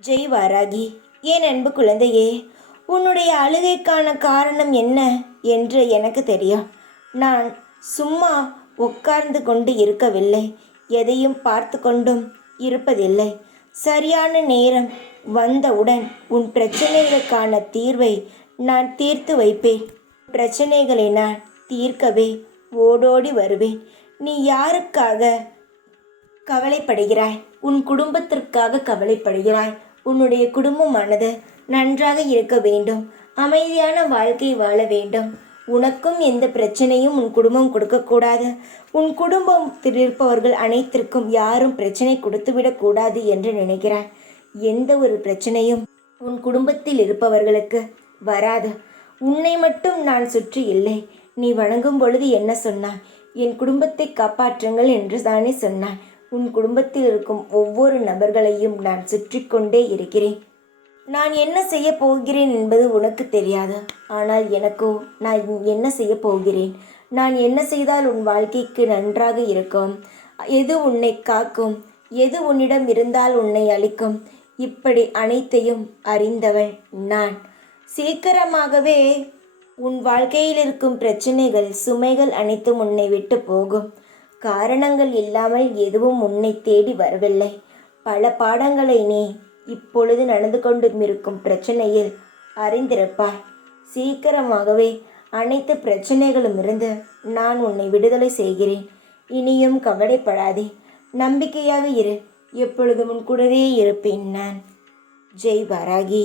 ஜெய் வாராகி, என் அன்பு குழந்தையே, உன்னுடைய அழுகைக்கான காரணம் என்ன என்று எனக்கு தெரியும். நான் சும்மா உட்கார்ந்து கொண்டு இருக்கவில்லை, எதையும் பார்த்து கொண்டும் இருப்பதில்லை. சரியான நேரம் வந்தவுடன் உன் பிரச்சனைகளுக்கான தீர்வை நான் தீர்த்து வைப்பேன். பிரச்சனைகளை நான் தீர்க்கவே ஓடோடி வருவேன். நீ யாருக்காக கவலைப்படுகிறாய்? உன் குடும்பத்திற்காக கவலைப்படுகிறாய். உன்னுடைய குடும்பமானது நன்றாக இருக்க வேண்டும், அமைதியான வாழ்க்கை வாழ வேண்டும். உனக்கும் எந்த பிரச்சனையும் உன் குடும்பம் கொடுக்கக்கூடாது. உன் குடும்பத்தில் இருப்பவர்கள் அனைத்திற்கும் யாரும் பிரச்சனை கொடுத்துவிடக்கூடாது என்று நினைக்கிறாய். எந்த ஒரு பிரச்சனையும் உன் குடும்பத்தில் இருப்பவர்களுக்கு வராது. உன்னை மட்டும் நான் சுற்றி இல்லை. நீ வணங்கும் பொழுது என்ன சொன்னாய்? என் குடும்பத்தை காப்பாற்றுங்கள் என்று தானே சொன்னாய். உன் குடும்பத்தில் இருக்கும் ஒவ்வொரு நபர்களையும் நான் சுற்றி கொண்டே இருக்கிறேன். நான் என்ன செய்ய போகிறேன் என்பது உனக்கு தெரியாது. ஆனால் எனக்கோ நான் என்ன செய்ய போகிறேன், நான் என்ன செய்தால் உன் வாழ்க்கைக்கு நன்றாக இருக்கும், எது உன்னை காக்கும், எது உன்னிடம் இருந்தால் உன்னை அளிக்கும், இப்படி அனைத்தையும் அறிந்தவள் நான். சீக்கிரமாகவே உன் வாழ்க்கையில் இருக்கும் பிரச்சனைகள், சுமைகள் அனைத்தும் உன்னை விட்டு போகும். காரணங்கள் இல்லாமல் எதுவும் உன்னை தேடி வரவில்லை. பல பாடங்களை நீ இப்பொழுது நடந்து கொண்டிருக்கும் பிரச்சனையில் அறிந்திருப்பாய். சீக்கிரமாகவே அனைத்து பிரச்சனைகளும் இருந்து நான் உன்னை விடுதலை செய்கிறேன். இனியும் கவலைப்படாதே, நம்பிக்கையாக இரு. எப்பொழுதும் உன் கூடவே இருப்பேன் நான். ஜெய் வாராகி.